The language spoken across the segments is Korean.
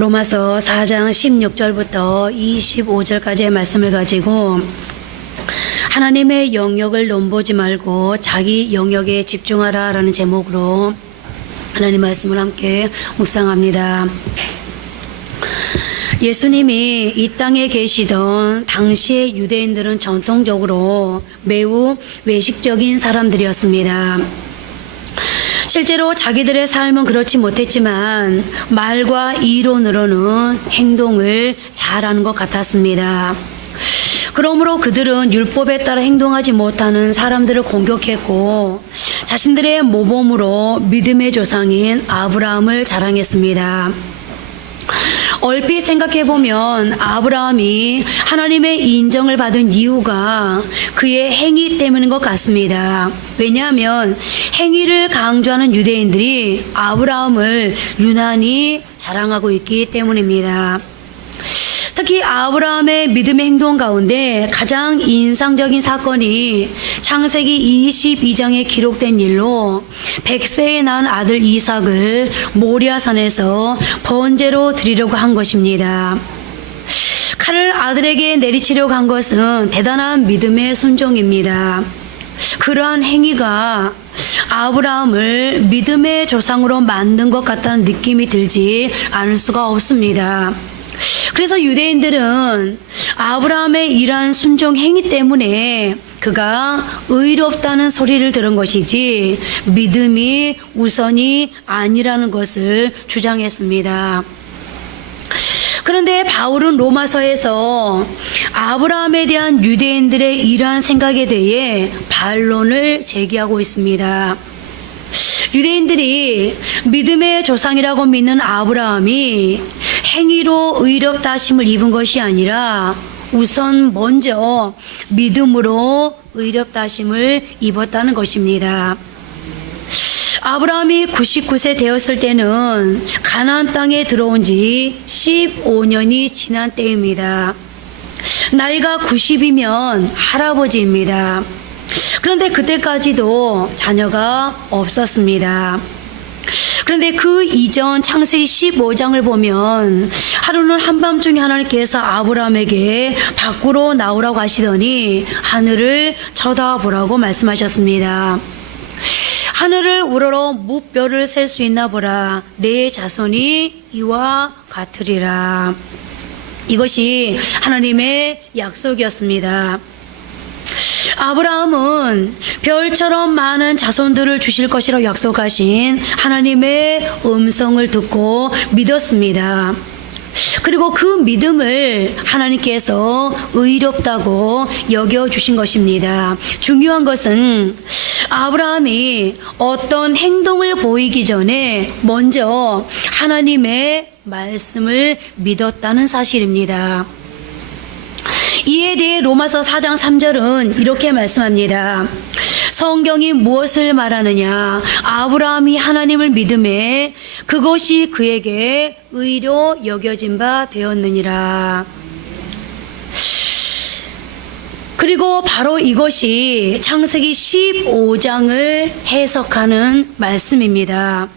로마서 4장 16절부터 25절까지의 말씀을 가지고 하나님의 영역을 넘보지 말고 자기 영역에 집중하라 라는 제목으로 하나님 말씀을 함께 묵상합니다. 예수님이 이 땅에 계시던 당시의 유대인들은 전통적으로 매우 외식적인 사람들이었습니다. 실제로 자기들의 삶은 그렇지 못했지만 말과 이론으로는 행동을 잘하는 것 같았습니다. 그러므로 그들은 율법에 따라 행동하지 못하는 사람들을 공격했고 자신들의 모범으로 믿음의 조상인 아브라함을 자랑했습니다. 얼핏 생각해보면 아브라함이 하나님의 인정을 받은 이유가 그의 행위 때문인 것 같습니다. 왜냐하면 행위를 강조하는 유대인들이 아브라함을 유난히 자랑하고 있기 때문입니다. 특히 아브라함의 믿음의 행동 가운데 가장 인상적인 사건이 창세기 22장에 기록된 일로 100세에 낳은 아들 이삭을 모리아산에서 번제로 드리려고 한 것입니다. 칼을 아들에게 내리치려고 한 것은 대단한 믿음의 순종입니다. 그러한 행위가 아브라함을 믿음의 조상으로 만든 것 같다는 느낌이 들지 않을 수가 없습니다. 그래서 유대인들은 아브라함의 이러한 순종 행위 때문에 그가 의롭다는 소리를 들은 것이지 믿음이 우선이 아니라는 것을 주장했습니다. 그런데 바울은 로마서에서 아브라함에 대한 유대인들의 이러한 생각에 대해 반론을 제기하고 있습니다. 유대인들이 믿음의 조상이라고 믿는 아브라함이 행위로 의롭다 하심을 입은 것이 아니라 우선 먼저 믿음으로 의롭다 하심을 입었다는 것입니다. 아브라함이 99세 되었을 때는 가나안 땅에 들어온 지 15년이 지난 때입니다. 나이가 90이면 할아버지입니다. 그런데 그때까지도 자녀가 없었습니다. 그런데 그 이전 창세기 15장을 보면 하루는 한밤중에 하나님께서 아브라함에게 밖으로 나오라고 하시더니 하늘을 쳐다보라고 말씀하셨습니다. 하늘을 우러러 무뼈를 셀 수 있나 보라. 내 자손이 이와 같으리라. 이것이 하나님의 약속이었습니다. 아브라함은 별처럼 많은 자손들을 주실 것이라고 약속하신 하나님의 음성을 듣고 믿었습니다. 그리고 그 믿음을 하나님께서 의롭다고 여겨주신 것입니다. 중요한 것은 아브라함이 어떤 행동을 보이기 전에 먼저 하나님의 말씀을 믿었다는 사실입니다. 이에 대해 로마서 4장 3절은 이렇게 말씀합니다. 성경이 무엇을 말하느냐? 아브라함이 하나님을 믿음에 그것이 그에게 의로 여겨진 바 되었느니라. 그리고 바로 이것이 창세기 15장을 해석하는 말씀입니다.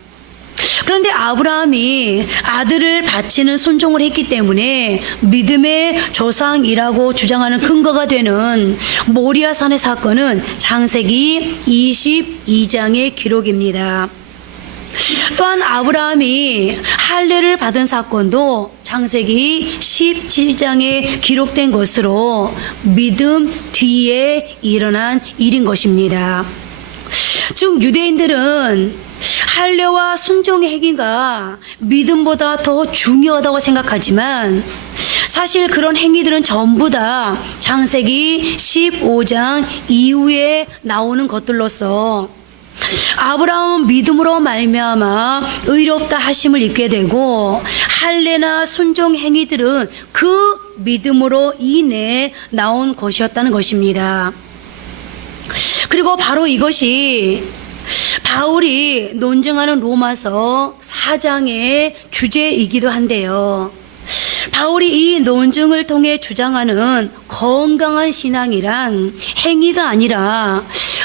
그런데 아브라함이 아들을 바치는 순종을 했기 때문에 믿음의 조상이라고 주장하는 근거가 되는 모리아산의 사건은 창세기 22장의 기록입니다. 또한 아브라함이 할례를 받은 사건도 창세기 17장에 기록된 것으로 믿음 뒤에 일어난 일인 것입니다. 즉 유대인들은 할례와 순종의 행위가 믿음보다 더 중요하다고 생각하지만 사실 그런 행위들은 전부 다 창세기 15장 이후에 나오는 것들로서 아브라함은 믿음으로 말미암아 의롭다 하심을 입게 되고 할례나 순종 행위들은 그 믿음으로 인해 나온 것이었다는 것입니다. 그리고 바로 이것이 바울이 논증하는 로마서 4장의 주제이기도 한데요. 바울이 이 논증을 통해 주장하는 건강한 신앙이란 행위가 아니라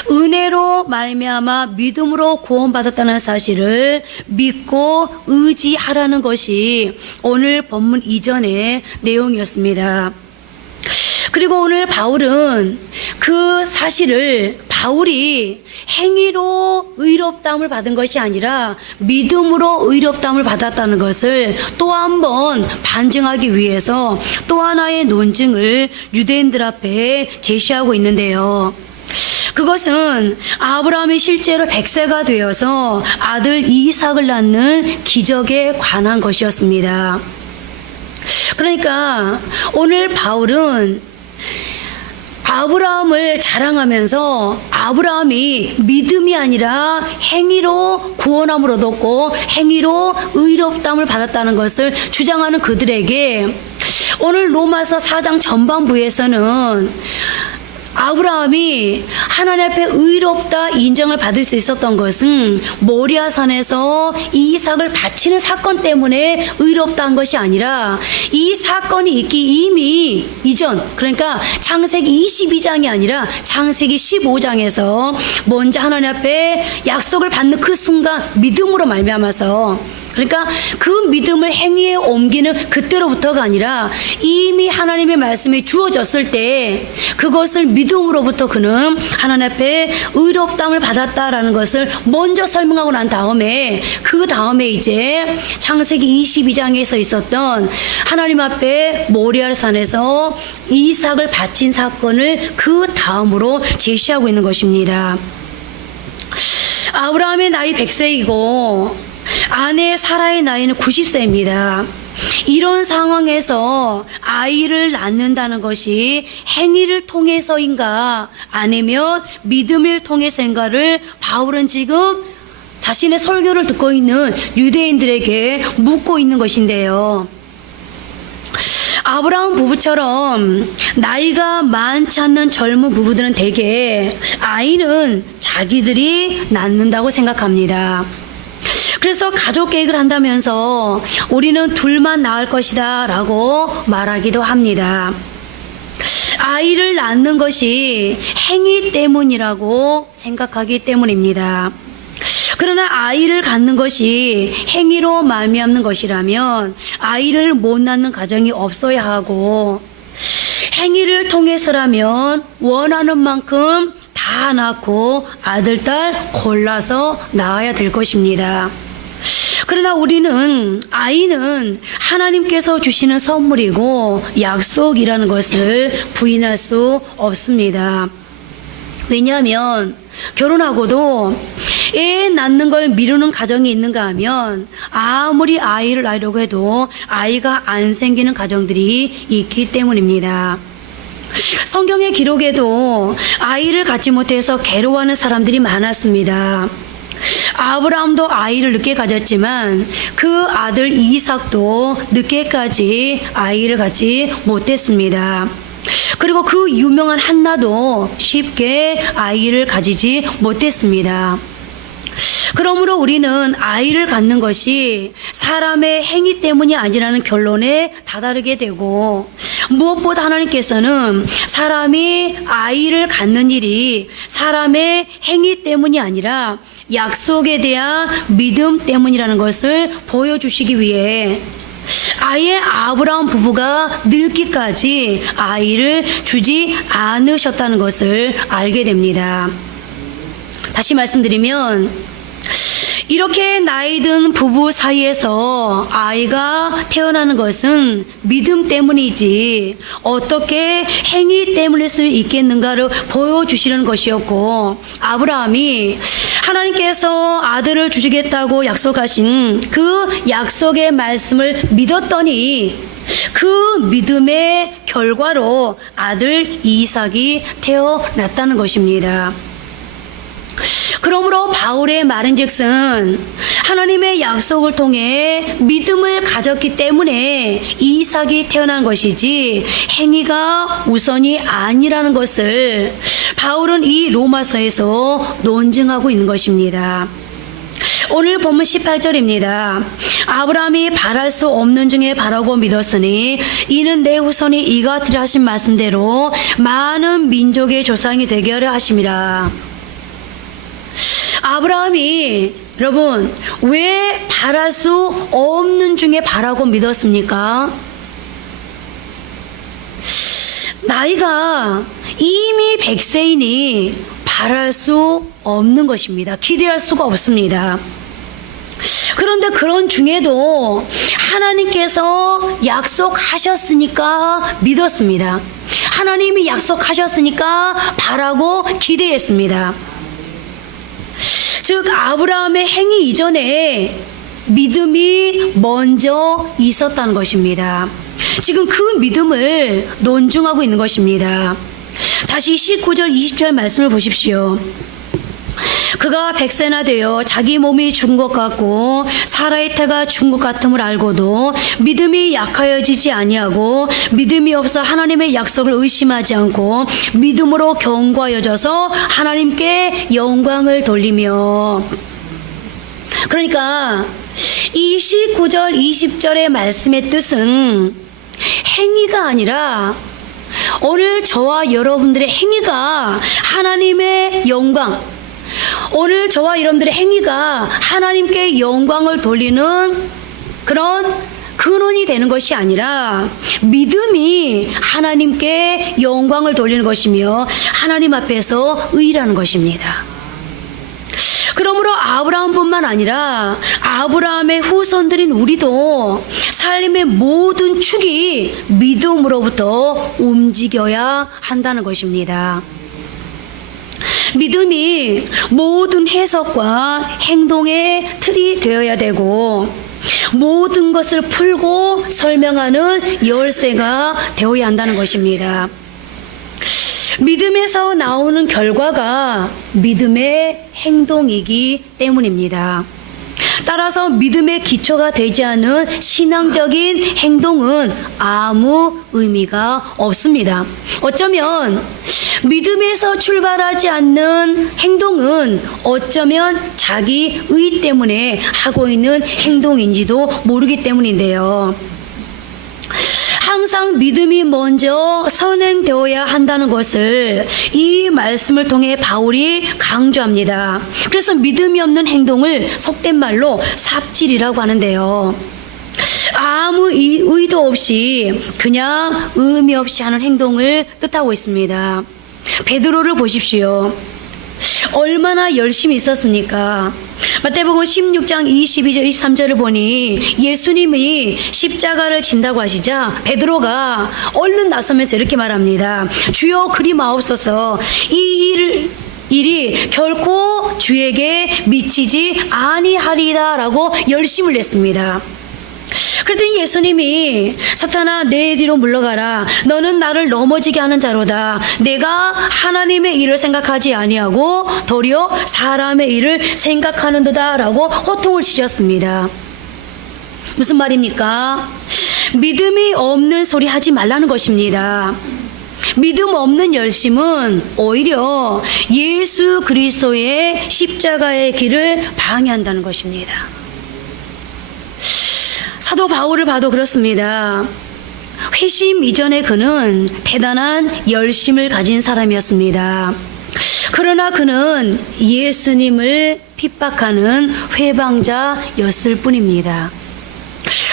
은혜로 말미암아 믿음으로 구원받았다는 사실을 믿고 의지하라는 것이 오늘 본문 이전의 내용이었습니다. 그리고 오늘 바울은 그 사실을 바울이 행위로 의롭다함을 받은 것이 아니라 믿음으로 의롭다함을 받았다는 것을 또 한 번 반증하기 위해서 또 하나의 논증을 유대인들 앞에 제시하고 있는데요. 그것은 아브라함이 실제로 100세가 되어서 아들 이삭을 낳는 기적에 관한 것이었습니다. 그러니까 오늘 바울은 아브라함을 자랑하면서 아브라함이 믿음이 아니라 행위로 구원함을 얻었고 행위로 의롭다함을 받았다는 것을 주장하는 그들에게 오늘 로마서 4장 전반부에서는 아브라함이 하나님 앞에 의롭다 인정을 받을 수 있었던 것은 모리아산에서 이삭을 바치는 사건 때문에 의롭다한 것이 아니라 이 사건이 있기 이미 이전, 그러니까 창세기 22장이 아니라 창세기 15장에서 먼저 하나님 앞에 약속을 받는 그 순간 믿음으로 말미암아서, 그러니까 그 믿음을 행위에 옮기는 그때로부터가 아니라 이미 하나님의 말씀이 주어졌을 때 그것을 믿음으로부터 그는 하나님 앞에 의롭다함을 받았다라는 것을 먼저 설명하고 난 다음에 그 다음에 이제 창세기 22장에서 있었던 하나님 앞에 모리아산에서 이삭을 바친 사건을 그 다음으로 제시하고 있는 것입니다. 아브라함의 나이 100세이고 아내 사라의 나이는 90세입니다. 이런 상황에서 아이를 낳는다는 것이 행위를 통해서인가 아니면 믿음을 통해서인가를 바울은 지금 자신의 설교를 듣고 있는 유대인들에게 묻고 있는 것인데요. 아브라함 부부처럼 나이가 많지 않는 젊은 부부들은 대개 아이는 자기들이 낳는다고 생각합니다. 그래서 가족 계획을 한다면서 우리는 둘만 낳을 것이다 라고 말하기도 합니다. 아이를 낳는 것이 행위 때문이라고 생각하기 때문입니다. 그러나 아이를 갖는 것이 행위로 말미암는 것이라면 아이를 못 낳는 가정이 없어야 하고, 행위를 통해서라면 원하는 만큼 다 낳고 아들, 딸 골라서 낳아야 될 것입니다. 그러나 우리는 아이는 하나님께서 주시는 선물이고 약속이라는 것을 부인할 수 없습니다. 왜냐하면 결혼하고도 애 낳는 걸 미루는 가정이 있는가 하면 아무리 아이를 낳으려고 해도 아이가 안 생기는 가정들이 있기 때문입니다. 성경의 기록에도 아이를 갖지 못해서 괴로워하는 사람들이 많았습니다. 아브라함도 아이를 늦게 가졌지만 그 아들 이삭도 늦게까지 아이를 갖지 못했습니다. 그리고 그 유명한 한나도 쉽게 아이를 가지지 못했습니다. 그러므로 우리는 아이를 갖는 것이 사람의 행위 때문이 아니라는 결론에 다다르게 되고, 무엇보다 하나님께서는 사람이 아이를 갖는 일이 사람의 행위 때문이 아니라 약속에 대한 믿음 때문이라는 것을 보여주시기 위해 아예 아브라함 부부가 늙기까지 아이를 주지 않으셨다는 것을 알게 됩니다. 다시 말씀드리면, 이렇게 나이 든 부부 사이에서 아이가 태어나는 것은 믿음 때문이지 어떻게 행위 때문일 수 있겠는가를 보여주시는 것이었고, 아브라함이 하나님께서 아들을 주시겠다고 약속하신 그 약속의 말씀을 믿었더니 그 믿음의 결과로 아들 이삭이 태어났다는 것입니다. 그러므로 바울의 말은즉슨 하나님의 약속을 통해 믿음을 가졌기 때문에 이삭이 태어난 것이지 행위가 우선이 아니라는 것을 바울은 이 로마서에서 논증하고 있는 것입니다. 오늘 본문 18절입니다. 아브라함이 바랄 수 없는 중에 바라고 믿었으니 이는 내 후손이 이같으리 하신 말씀대로 많은 민족의 조상이 되게 하려 하심이라. 아브라함이 여러분 왜 바랄 수 없는 중에 바라고 믿었습니까? 나이가 이미 100세이니 바랄 수 없는 것입니다. 기대할 수가 없습니다. 그런데 그런 중에도 하나님께서 약속하셨으니까 믿었습니다. 하나님이 약속하셨으니까 바라고 기대했습니다. 즉 아브라함의 행위 이전에 믿음이 먼저 있었다는 것입니다. 지금 그 믿음을 논증하고 있는 것입니다. 다시 19절 20절 말씀을 보십시오. 그가 100세나 되어 자기 몸이 죽은 것 같고 사라의 태가 죽은 것 같음을 알고도 믿음이 약하여지지 아니하고 믿음이 없어 하나님의 약속을 의심하지 않고 믿음으로 견고하여져서 하나님께 영광을 돌리며. 그러니까 이 19절 20절의 말씀의 뜻은 행위가 아니라 오늘 저와 여러분들의 행위가 하나님의 영광, 오늘 저와 여러분들의 행위가 하나님께 영광을 돌리는 그런 근원이 되는 것이 아니라 믿음이 하나님께 영광을 돌리는 것이며 하나님 앞에서 의라는 것입니다. 그러므로 아브라함뿐만 아니라 아브라함의 후손들인 우리도 삶의 모든 축이 믿음으로부터 움직여야 한다는 것입니다. 믿음이 모든 해석과 행동의 틀이 되어야 되고 모든 것을 풀고 설명하는 열쇠가 되어야 한다는 것입니다. 믿음에서 나오는 결과가 믿음의 행동이기 때문입니다. 따라서 믿음의 기초가 되지 않은 신앙적인 행동은 아무 의미가 없습니다. 어쩌면 믿음에서 출발하지 않는 행동은 어쩌면 자기 의 때문에 하고 있는 행동인지도 모르기 때문인데요. 항상 믿음이 먼저 선행되어야 한다는 것을 이 말씀을 통해 바울이 강조합니다. 그래서 믿음이 없는 행동을 속된 말로 삽질이라고 하는데요. 아무 의도 없이 그냥 의미 없이 하는 행동을 뜻하고 있습니다. 베드로를 보십시오. 얼마나 열심히 있었습니까? 마태복음 16장 22절 23절을 보니 예수님이 십자가를 진다고 하시자 베드로가 얼른 나서면서 이렇게 말합니다. 주여 그리 마옵소서. 이 일이 결코 주에게 미치지 아니하리다 라고 열심을 냈습니다. 그랬더니 예수님이 사탄아 내 뒤로 물러가라. 너는 나를 넘어지게 하는 자로다. 내가 하나님의 일을 생각하지 아니하고 도리어 사람의 일을 생각하는도다 라고 호통을 치셨습니다. 무슨 말입니까? 믿음이 없는 소리 하지 말라는 것입니다. 믿음 없는 열심은 오히려 예수 그리스도의 십자가의 길을 방해한다는 것입니다. 사도 바울을 봐도 그렇습니다. 회심 이전에 그는 대단한 열심을 가진 사람이었습니다. 그러나 그는 예수님을 핍박하는 회방자였을 뿐입니다.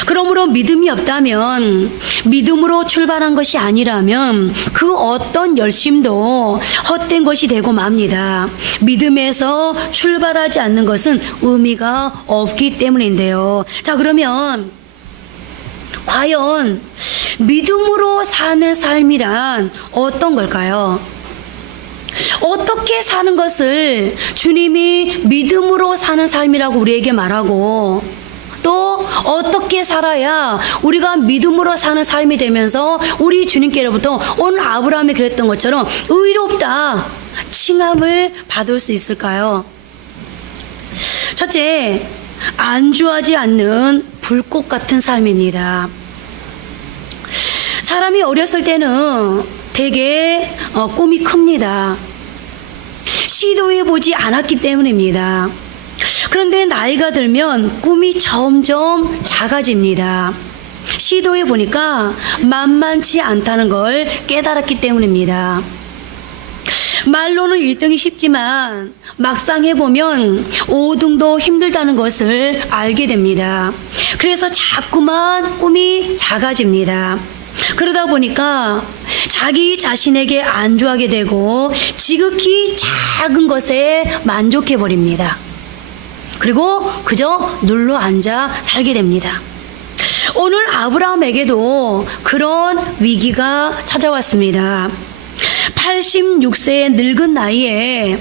그러므로 믿음이 없다면, 믿음으로 출발한 것이 아니라면 그 어떤 열심도 헛된 것이 되고 맙니다. 믿음에서 출발하지 않는 것은 의미가 없기 때문인데요. 자, 그러면 과연 믿음으로 사는 삶이란 어떤 걸까요? 어떻게 사는 것을 주님이 믿음으로 사는 삶이라고 우리에게 말하고 또 어떻게 살아야 우리가 믿음으로 사는 삶이 되면서 우리 주님께로부터 오늘 아브라함이 그랬던 것처럼 의롭다 칭함을 받을 수 있을까요? 첫째, 안주하지 않는 불꽃 같은 삶입니다. 사람이 어렸을 때는 되게 꿈이 큽니다. 시도해보지 않았기 때문입니다. 그런데 나이가 들면 꿈이 점점 작아집니다. 시도해보니까 만만치 않다는 걸 깨달았기 때문입니다. 말로는 1등이 쉽지만 막상 해보면 5등도 힘들다는 것을 알게 됩니다. 그래서 자꾸만 꿈이 작아집니다. 그러다 보니까 자기 자신에게 안주하게 되고 지극히 작은 것에 만족해버립니다. 그리고 그저 눌러 앉아 살게 됩니다. 오늘 아브라함에게도 그런 위기가 찾아왔습니다. 86세의 늙은 나이에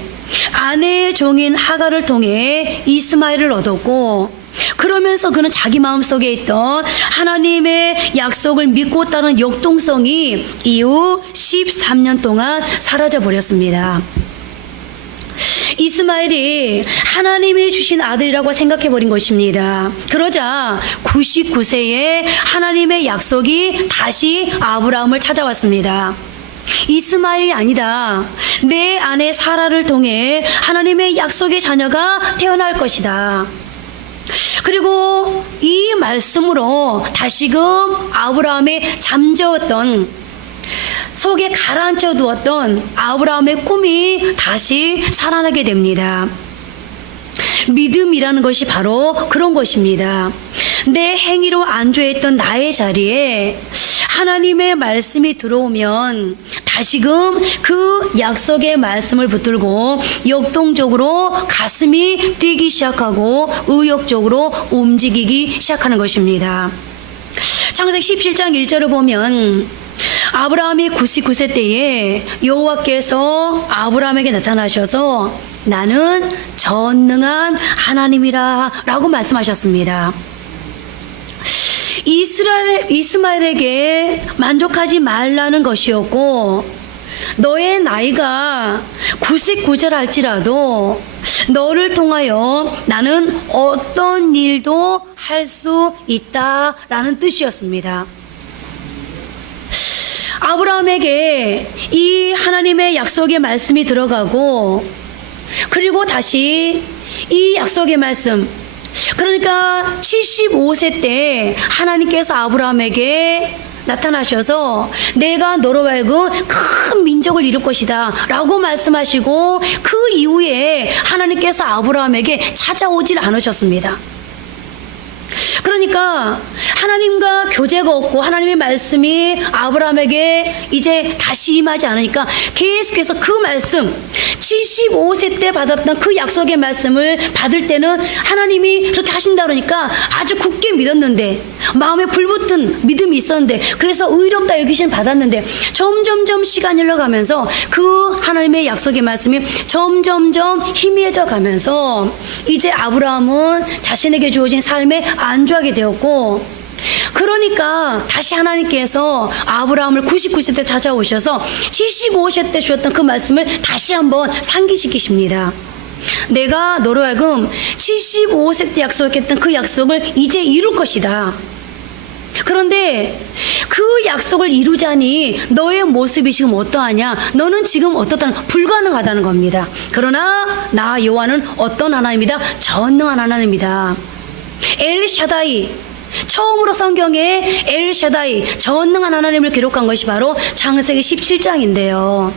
아내의 종인 하갈을 통해 이스마엘을 얻었고, 그러면서 그는 자기 마음속에 있던 하나님의 약속을 믿고 따른 역동성이 이후 13년 동안 사라져 버렸습니다. 이스마엘이 하나님이 주신 아들이라고 생각해 버린 것입니다. 그러자 99세에 하나님의 약속이 다시 아브라함을 찾아왔습니다. 이스마엘이 아니다. 내 아내 사라를 통해 하나님의 약속의 자녀가 태어날 것이다. 그리고 이 말씀으로 다시금 아브라함의 잠재웠던, 속에 가라앉혀 두었던 아브라함의 꿈이 다시 살아나게 됩니다. 믿음이라는 것이 바로 그런 것입니다. 내 행위로 안주했던 나의 자리에 하나님의 말씀이 들어오면 다시금 그 약속의 말씀을 붙들고 역동적으로 가슴이 뛰기 시작하고 의욕적으로 움직이기 시작하는 것입니다. 창세기 17장 1절을 보면 아브라함이 99세 때에 여호와께서 아브라함에게 나타나셔서 나는 전능한 하나님이라 라고 말씀하셨습니다. 이스마엘에게 만족하지 말라는 것이었고, 너의 나이가 99절 할지라도 너를 통하여 나는 어떤 일도 할 수 있다라는 뜻이었습니다. 아브라함에게 이 하나님의 약속의 말씀이 들어가고, 그리고 다시 이 약속의 말씀, 그러니까 75세 때 하나님께서 아브라함에게 나타나셔서 내가 너로 하여금 큰 민족을 이룰 것이다 라고 말씀하시고, 그 이후에 하나님께서 아브라함에게 찾아오질 않으셨습니다. 그러니까 하나님과 교제가 없고 하나님의 말씀이 아브라함에게 이제 다시 임하지 않으니까 계속해서 그 말씀, 75세 때 받았던 그 약속의 말씀을 받을 때는 하나님이 그렇게 하신다 그러니까 아주 굳게 믿었는데, 마음에 불붙은 믿음이 있었는데, 그래서 의롭다 여기신 받았는데, 점점점 시간이 흘러가면서 그 하나님의 약속의 말씀이 점점점 희미해져 가면서 이제 아브라함은 자신에게 주어진 삶에 안주하게 되었고, 그러니까 다시 하나님께서 아브라함을 99세 때 찾아오셔서 75세 때 주셨던 그 말씀을 다시 한번 상기시키십니다. 내가 너로 하여금 75세 때 약속했던 그 약속을 이제 이룰 것이다. 그런데 그 약속을 이루자니 너의 모습이 지금 어떠하냐? 너는 지금 어떻다는, 불가능하다는 겁니다. 그러나 나 여호와는 어떤 하나님이다? 전능한 하나님이다. 엘샤다이, 처음으로 성경에 엘샤다이, 전능한 하나님을 기록한 것이 바로 창세기 17장인데요.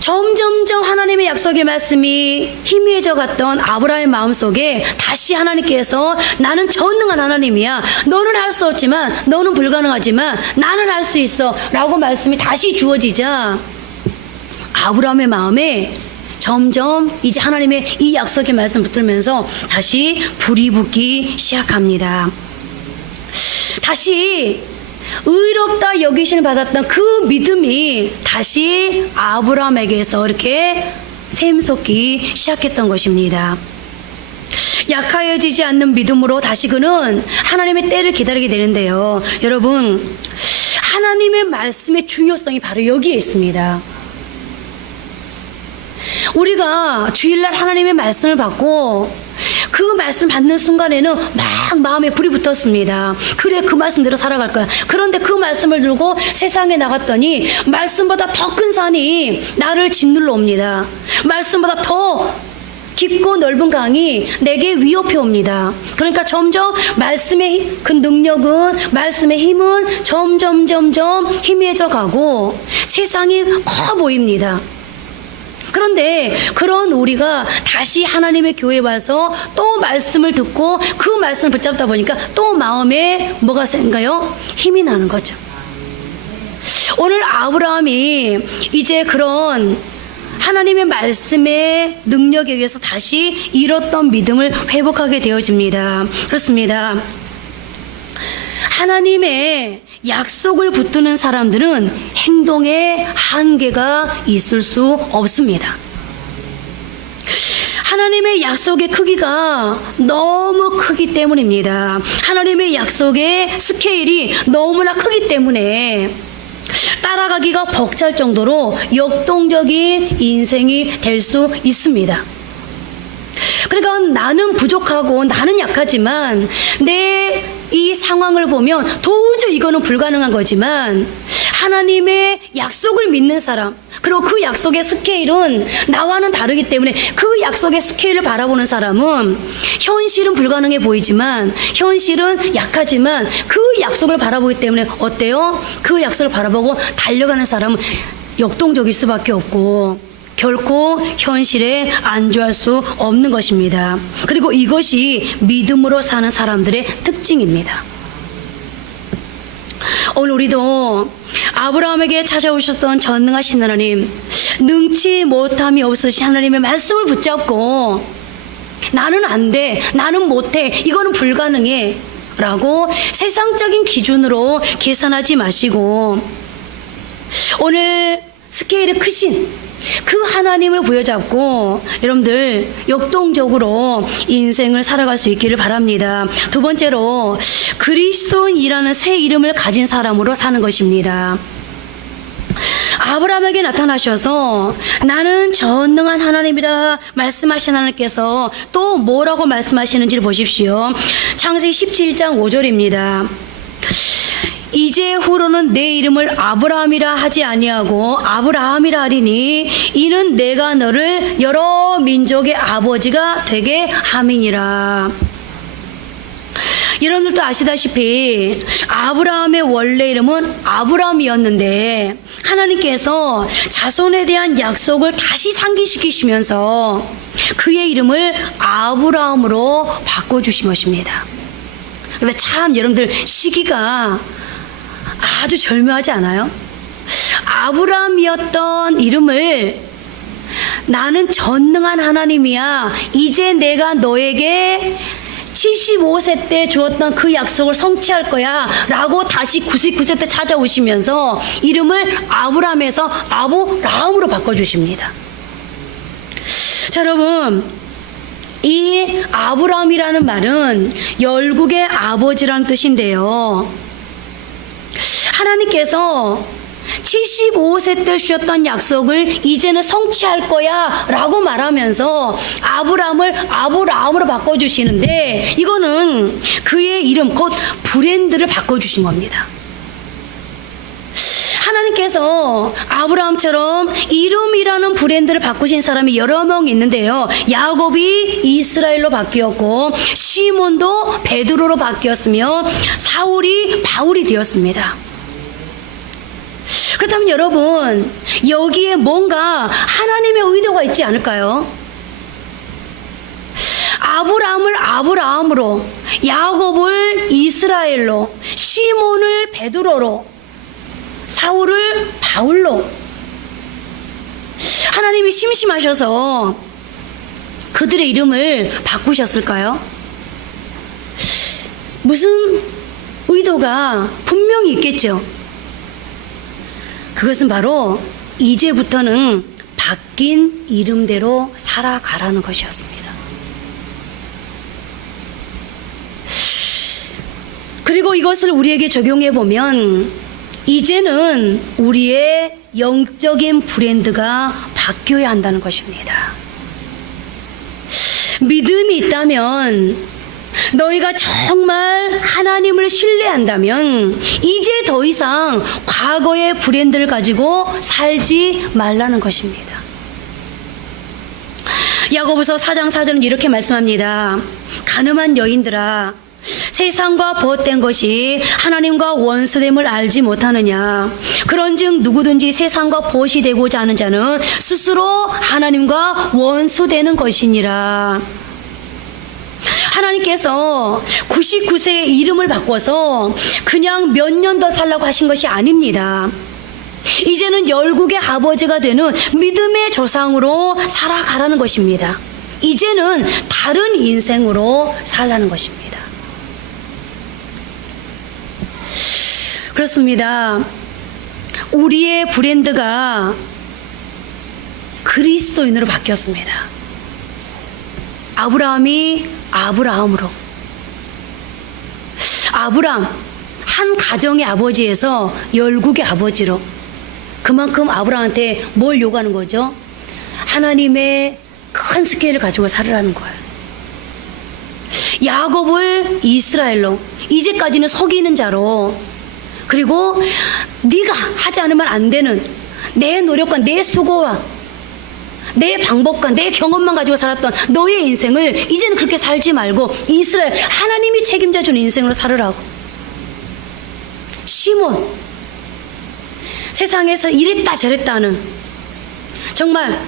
점점점 하나님의 약속의 말씀이 희미해져 갔던 아브라함의 마음속에 다시 하나님께서 나는 전능한 하나님이야, 너는 할 수 없지만, 너는 불가능하지만 나는 할 수 있어 라고 말씀이 다시 주어지자 아브라함의 마음에 점점 이제 하나님의 이 약속의 말씀 붙들면서 다시 불이 붙기 시작합니다. 다시 의롭다 여기심을 받았던 그 믿음이 다시 아브라함에게서 이렇게 샘솟기 시작했던 것입니다. 약하여지지 않는 믿음으로 다시 그는 하나님의 때를 기다리게 되는데요. 여러분, 하나님의 말씀의 중요성이 바로 여기에 있습니다. 우리가 주일날 하나님의 말씀을 받고 그 말씀 받는 순간에는 막 마음에 불이 붙었습니다. 그래, 그 말씀대로 살아갈 거야. 그런데 그 말씀을 들고 세상에 나갔더니 말씀보다 더 큰 산이 나를 짓눌러 옵니다. 말씀보다 더 깊고 넓은 강이 내게 위협해 옵니다. 그러니까 점점 말씀의 그 능력은, 말씀의 힘은 점점 희미해져 가고 세상이 커 보입니다. 그런데 그런 우리가 다시 하나님의 교회에 와서 또 말씀을 듣고 그 말씀을 붙잡다 보니까 또 마음에 뭐가 생가요? 힘이 나는 거죠. 오늘 아브라함이 이제 그런 하나님의 말씀의 능력에 의해서 다시 잃었던 믿음을 회복하게 되어집니다. 그렇습니다. 하나님의 약속을 붙드는 사람들은 행동에 한계가 있을 수 없습니다. 하나님의 약속의 크기가 너무 크기 때문입니다. 하나님의 약속의 스케일이 너무나 크기 때문에 따라가기가 벅찰 정도로 역동적인 인생이 될 수 있습니다. 그러니까 나는 부족하고 나는 약하지만 내 이 상황을 보면 도저히 이거는 불가능한 거지만 하나님의 약속을 믿는 사람, 그리고 그 약속의 스케일은 나와는 다르기 때문에 그 약속의 스케일을 바라보는 사람은 현실은 불가능해 보이지만, 현실은 약하지만 그 약속을 바라보기 때문에 어때요? 그 약속을 바라보고 달려가는 사람은 역동적일 수밖에 없고 결코 현실에 안주할 수 없는 것입니다. 그리고 이것이 믿음으로 사는 사람들의 특징입니다. 오늘 우리도 아브라함에게 찾아오셨던 전능하신 하나님, 능치 못함이 없으신 하나님의 말씀을 붙잡고 나는 안 돼, 나는 못해, 이거는 불가능해 라고 세상적인 기준으로 계산하지 마시고 오늘 스케일이 크신 그 하나님을 부여잡고 여러분들 역동적으로 인생을 살아갈 수 있기를 바랍니다. 두 번째로 그리스도인이라는 새 이름을 가진 사람으로 사는 것입니다. 아브라함에게 나타나셔서 나는 전능한 하나님이라 말씀하신 하나님께서 또 뭐라고 말씀하시는지를 보십시오. 창세기 17장 5절입니다. 이제후로는 내 이름을 아브라함이라 하지 아니하고 아브라함이라 하리니 이는 내가 너를 여러 민족의 아버지가 되게 함이니라. 여러분들도 아시다시피 아브라함의 원래 이름은 아브라함이었는데 하나님께서 자손에 대한 약속을 다시 상기시키시면서 그의 이름을 아브라함으로 바꿔주신 것입니다. 근데 참 여러분들 시기가 아주 절묘하지 않아요? 아브라함이었던 이름을 나는 전능한 하나님이야, 이제 내가 너에게 75세 때 주었던 그 약속을 성취할 거야 라고 다시 99세 때 찾아오시면서 이름을 아브라함에서 아브라함으로 바꿔주십니다. 자, 여러분, 이 아브라함이라는 말은 열국의 아버지라는 뜻인데요, 하나님께서 75세 때 주셨던 약속을 이제는 성취할 거야 라고 말하면서 아브라함을 아브라함으로 바꿔주시는데 이거는 그의 이름 곧 브랜드를 바꿔주신 겁니다. 하나님께서 아브라함처럼 이름이라는 브랜드를 바꾸신 사람이 여러 명 있는데요, 야곱이 이스라엘로 바뀌었고 시몬도 베드로로 바뀌었으며 사울이 바울이 되었습니다. 그렇다면 여러분, 여기에 뭔가 하나님의 의도가 있지 않을까요? 아브라함을 아브라함으로, 야곱을 이스라엘로, 시몬을 베드로로, 사울을 바울로, 하나님이 심심하셔서 그들의 이름을 바꾸셨을까요? 무슨 의도가 분명히 있겠죠. 그것은 바로 이제부터는 바뀐 이름대로 살아가라는 것이었습니다. 그리고 이것을 우리에게 적용해 보면 이제는 우리의 영적인 브랜드가 바뀌어야 한다는 것입니다. 믿음이 있다면, 너희가 정말 하나님을 신뢰한다면 이제 더 이상 과거의 브랜드를 가지고 살지 말라는 것입니다. 야고보서 4장 4절은 이렇게 말씀합니다. 가늠한 여인들아, 세상과 벗된 것이 하나님과 원수됨을 알지 못하느냐. 그런즉 누구든지 세상과 벗이 되고자 하는 자는 스스로 하나님과 원수되는 것이니라. 하나님께서 99세의 이름을 바꿔서 그냥 몇 년 더 살라고 하신 것이 아닙니다. 이제는 열국의 아버지가 되는 믿음의 조상으로 살아가라는 것입니다. 이제는 다른 인생으로 살라는 것입니다. 그렇습니다. 우리의 브랜드가 그리스도인으로 바뀌었습니다. 아브라함이 아브라함으로, 아브라함 한 가정의 아버지에서 열국의 아버지로, 그만큼 아브라함한테 뭘 요구하는 거죠? 하나님의 큰 스케일을 가지고 살으라는 거예요. 야곱을 이스라엘로, 이제까지는 속이는 자로, 그리고 네가 하지 않으면 안 되는 내 노력과 내 수고와 내 방법과 내 경험만 가지고 살았던 너의 인생을 이제는 그렇게 살지 말고 이스라엘, 하나님이 책임져 준 인생으로 살으라고. 시몬, 세상에서 이랬다 저랬다 하는, 정말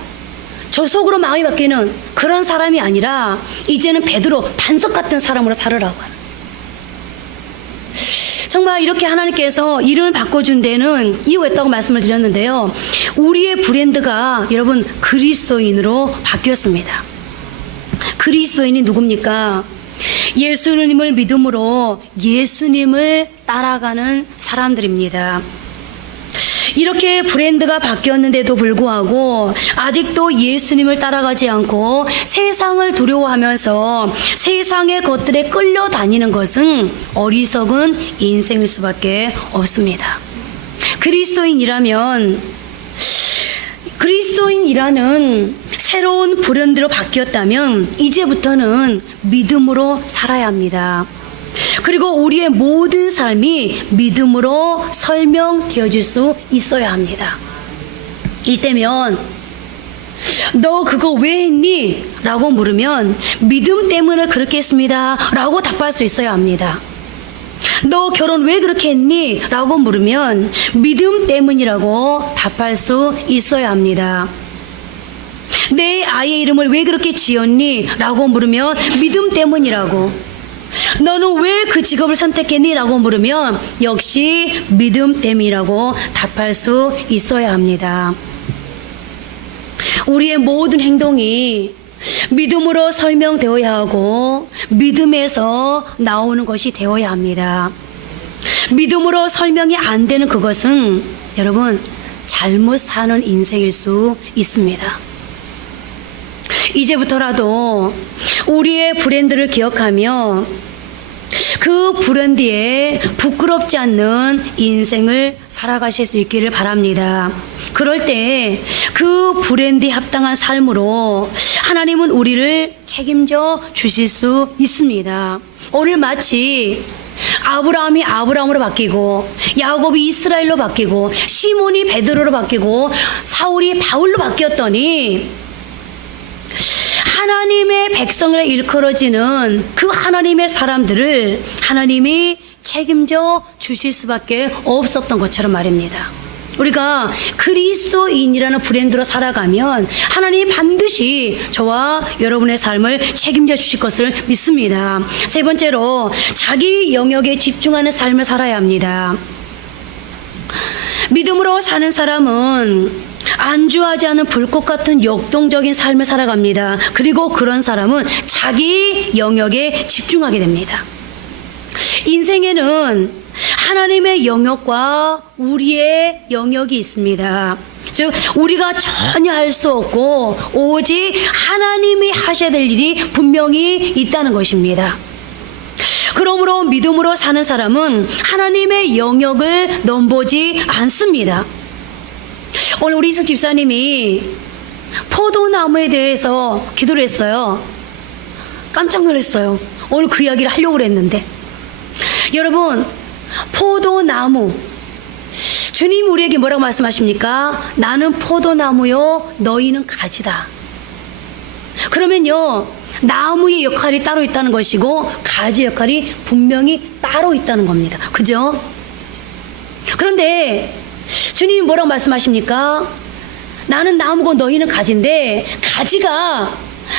저속으로 마음이 바뀌는 그런 사람이 아니라 이제는 베드로, 반석 같은 사람으로 살으라고 하는. 정말 이렇게 하나님께서 이름을 바꿔준 데는 이유가 있다고 말씀을 드렸는데요. 우리의 브랜드가 여러분 그리스도인으로 바뀌었습니다. 그리스도인이 누굽니까? 예수님을 믿음으로 예수님을 따라가는 사람들입니다. 이렇게 브랜드가 바뀌었는데도 불구하고 아직도 예수님을 따라가지 않고 세상을 두려워하면서 세상의 것들에 끌려다니는 것은 어리석은 인생일 수밖에 없습니다. 그리스도인이라는 새로운 브랜드로 바뀌었다면 이제부터는 믿음으로 살아야 합니다. 그리고 우리의 모든 삶이 믿음으로 설명되어질 수 있어야 합니다. 이때면 너 그거 왜 했니? 라고 물으면 믿음 때문에 그렇게 했습니다 라고 답할 수 있어야 합니다. 너 결혼 왜 그렇게 했니? 라고 물으면 믿음 때문이라고 답할 수 있어야 합니다. 내 아이의 이름을 왜 그렇게 지었니? 라고 물으면 믿음 때문이라고. 너는 왜 그 직업을 선택했니? 라고 물으면 역시 믿음 때문이라고 답할 수 있어야 합니다. 우리의 모든 행동이 믿음으로 설명되어야 하고 믿음에서 나오는 것이 되어야 합니다. 믿음으로 설명이 안 되는 그것은 여러분 잘못 사는 인생일 수 있습니다. 이제부터라도 우리의 브랜드를 기억하며 그 브랜드에 부끄럽지 않는 인생을 살아가실 수 있기를 바랍니다. 그럴 때 그 브랜드에 합당한 삶으로 하나님은 우리를 책임져 주실 수 있습니다. 오늘 마치 아브라함이 아브라함으로 바뀌고 야곱이 이스라엘로 바뀌고 시몬이 베드로로 바뀌고 사울이 바울로 바뀌었더니 하나님의 백성을 일컬어지는 그 하나님의 사람들을 하나님이 책임져 주실 수밖에 없었던 것처럼 말입니다. 우리가 그리스도인이라는 브랜드로 살아가면 하나님이 반드시 저와 여러분의 삶을 책임져 주실 것을 믿습니다. 세 번째로 자기 영역에 집중하는 삶을 살아야 합니다. 믿음으로 사는 사람은 안주하지 않은 불꽃 같은 역동적인 삶을 살아갑니다. 그리고 그런 사람은 자기 영역에 집중하게 됩니다. 인생에는 하나님의 영역과 우리의 영역이 있습니다. 즉 우리가 전혀 할 수 없고 오직 하나님이 하셔야 될 일이 분명히 있다는 것입니다. 그러므로 믿음으로 사는 사람은 하나님의 영역을 넘보지 않습니다. 오늘 우리 이숙 집사님이 포도나무에 대해서 기도를 했어요. 깜짝 놀랐어요. 오늘 그 이야기를 하려고 했는데 여러분 포도나무, 주님 우리에게 뭐라고 말씀하십니까? 나는 포도나무요 너희는 가지다. 그러면요, 나무의 역할이 따로 있다는 것이고 가지 역할이 분명히 따로 있다는 겁니다. 그죠? 그런데 주님이 뭐라고 말씀하십니까? 나는 나무고 너희는 가지인데, 가지가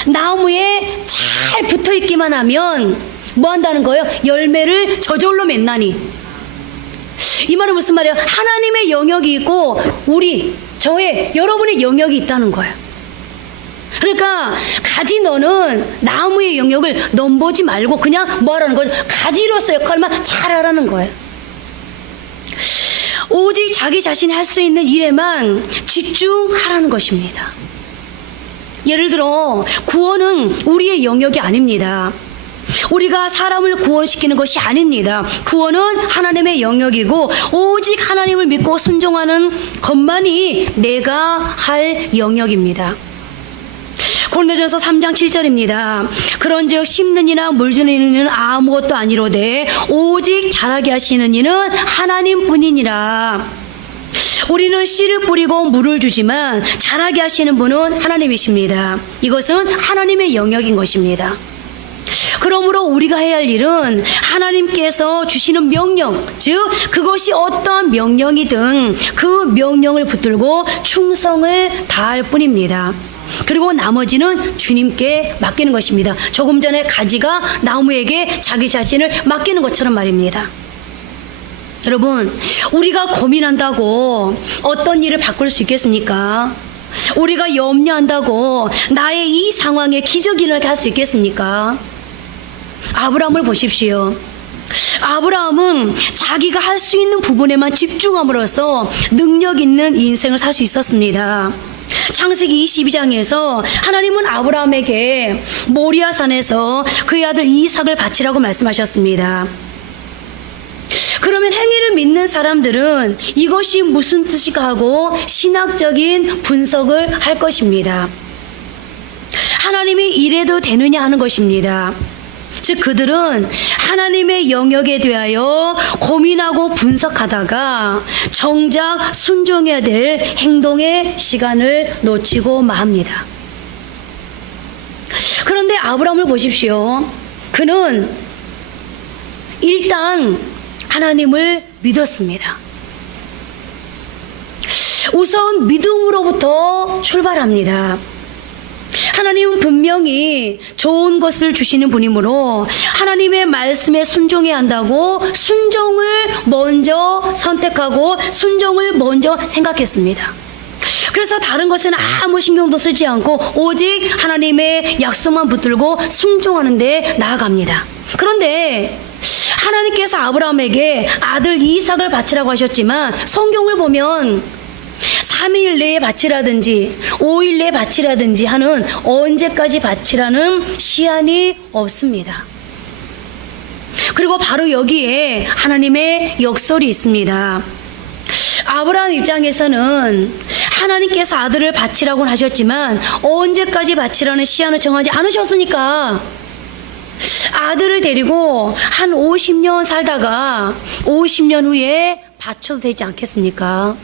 나무에 잘 붙어있기만 하면 뭐 한다는 거예요? 열매를 저절로 맺나니. 이 말은 무슨 말이에요? 하나님의 영역이 있고 여러분의 영역이 있다는 거예요. 그러니까 가지 너는 나무의 영역을 넘보지 말고 그냥 뭐 하라는 거죠? 가지로서 역할만 잘 하라는 거예요. 오직 자기 자신이 할 수 있는 일에만 집중하라는 것입니다. 예를 들어 구원은 우리의 영역이 아닙니다. 우리가 사람을 구원시키는 것이 아닙니다. 구원은 하나님의 영역이고 오직 하나님을 믿고 순종하는 것만이 내가 할 영역입니다. 고린도전서 3장 7절입니다. 그런즉 심는 이나 물 주는 이는 아무것도 아니로되 오직 자라게 하시는 이는 하나님뿐이니라. 우리는 씨를 뿌리고 물을 주지만 자라게 하시는 분은 하나님이십니다. 이것은 하나님의 영역인 것입니다. 그러므로 우리가 해야 할 일은 하나님께서 주시는 명령, 즉 그것이 어떠한 명령이든 그 명령을 붙들고 충성을 다할 뿐입니다. 그리고 나머지는 주님께 맡기는 것입니다. 조금 전에 가지가 나무에게 자기 자신을 맡기는 것처럼 말입니다. 여러분, 우리가 고민한다고 어떤 일을 바꿀 수 있겠습니까? 우리가 염려한다고 나의 이 상황에 기적이 일어나게 할 수 있겠습니까? 아브라함을 보십시오. 아브라함은 자기가 할 수 있는 부분에만 집중함으로써 능력 있는 인생을 살 수 있었습니다. 창세기 22장에서 하나님은 아브라함에게 모리아산에서 그의 아들 이삭을 바치라고 말씀하셨습니다. 그러면 행위를 믿는 사람들은 이것이 무슨 뜻일까 하고 신학적인 분석을 할 것입니다. 하나님이 이래도 되느냐 하는 것입니다. 즉 그들은 하나님의 영역에 대하여 고민하고 분석하다가 정작 순종해야 될 행동의 시간을 놓치고 맙니다. 그런데 아브라함을 보십시오. 그는 일단 하나님을 믿었습니다. 우선 믿음으로부터 출발합니다. 하나님은 분명히 좋은 것을 주시는 분이므로 하나님의 말씀에 순종해야 한다고 순종을 먼저 선택하고 순종을 먼저 생각했습니다. 그래서 다른 것은 아무 신경도 쓰지 않고 오직 하나님의 약속만 붙들고 순종하는 데 나아갑니다. 그런데 하나님께서 아브라함에게 아들 이삭을 바치라고 하셨지만 성경을 보면 3일 내에 바치라든지 5일 내에 바치라든지 하는 언제까지 바치라는 시한이 없습니다. 그리고 바로 여기에 하나님의 역설이 있습니다. 아브라함 입장에서는 하나님께서 아들을 바치라고는 하셨지만 언제까지 바치라는 시한을 정하지 않으셨으니까 아들을 데리고 한 50년 살다가 50년 후에 바쳐도 되지 않겠습니까?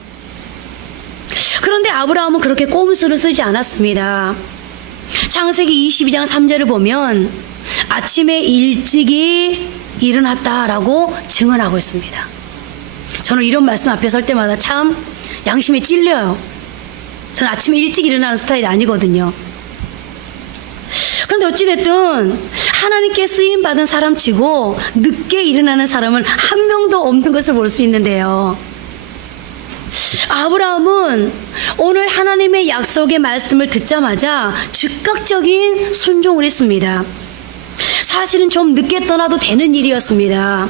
그런데 아브라함은 그렇게 꼼수를 쓰지 않았습니다. 창세기 22장 3절을 보면 아침에 일찍이 일어났다라고 증언하고 있습니다. 저는 이런 말씀 앞에 설 때마다 참 양심에 찔려요. 저는 아침에 일찍 일어나는 스타일이 아니거든요. 그런데 어찌됐든 하나님께 쓰임받은 사람치고 늦게 일어나는 사람은 한 명도 없는 것을 볼 수 있는데요. 아브라함은 오늘 하나님의 약속의 말씀을 듣자마자 즉각적인 순종을 했습니다. 사실은 좀 늦게 떠나도 되는 일이었습니다.